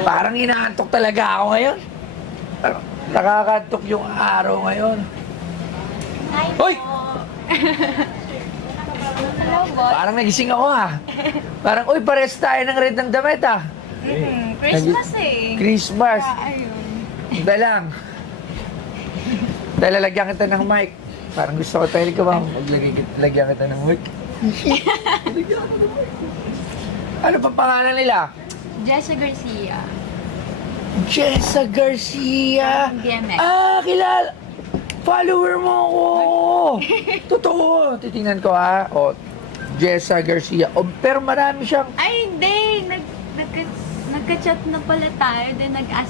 Parang inaantok talaga ako ngayon. Nakakaantok yung araw ngayon. Hoy! Hello, boss. Parang nagising ako ha. Parang, uy, pares tayo ng red ng damit ha. Christmas eh. Christmas. Ayun. Hindi lang. Dahil lalagyan kita ng mic. Parang gusto ko tayo ka ba? Lagyan kita ng mic. Ano pa pangalan nila? Jessa Garcia. Jessa Garcia. DMX. Ah, kilala. Follower mo ako. Totoo. Titingnan ko ha. O, Jessa Garcia. O, pero marami siyang... Ay, hindi. Nagka-chat na pala tayo. Then nag-ask